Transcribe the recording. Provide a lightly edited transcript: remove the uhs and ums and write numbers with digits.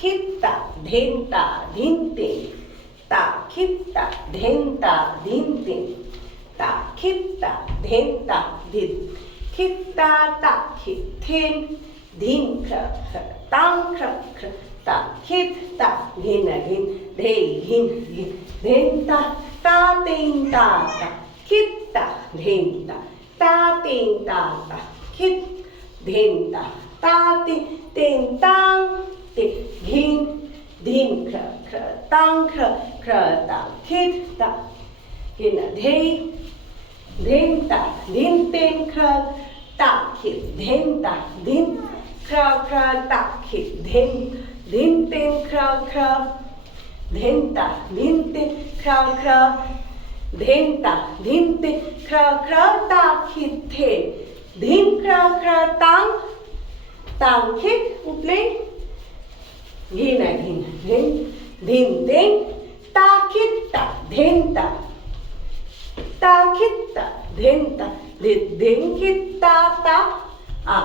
खित्ता धेंता धिंते ता खित्ता धेंता धिंते ता खित्ता धेंता धिन खित्ता ता खित्थेन धिन ख ख तां ख ख ता खित्ता घिन घिन धे घिन घिन धेंता ता तें ता ता खित्ता धेंता ता तें ता ता खित धेंता ता तें तां ते घिन धिन ख ख तां ख ख ता खित्ता घिन धे धेंता धिन तें ख ता खित धेंता धिन ख ख ता खित धिन तें ख ख धेंता धिन तें ख ख धेंता धिन तें ख ख ता खित थे धिन ख ख तां खित उठले घिन घिन घिन धिन तें ता खित्ता धेंता ता खित्ता धेंता धिन खित्ता ता आ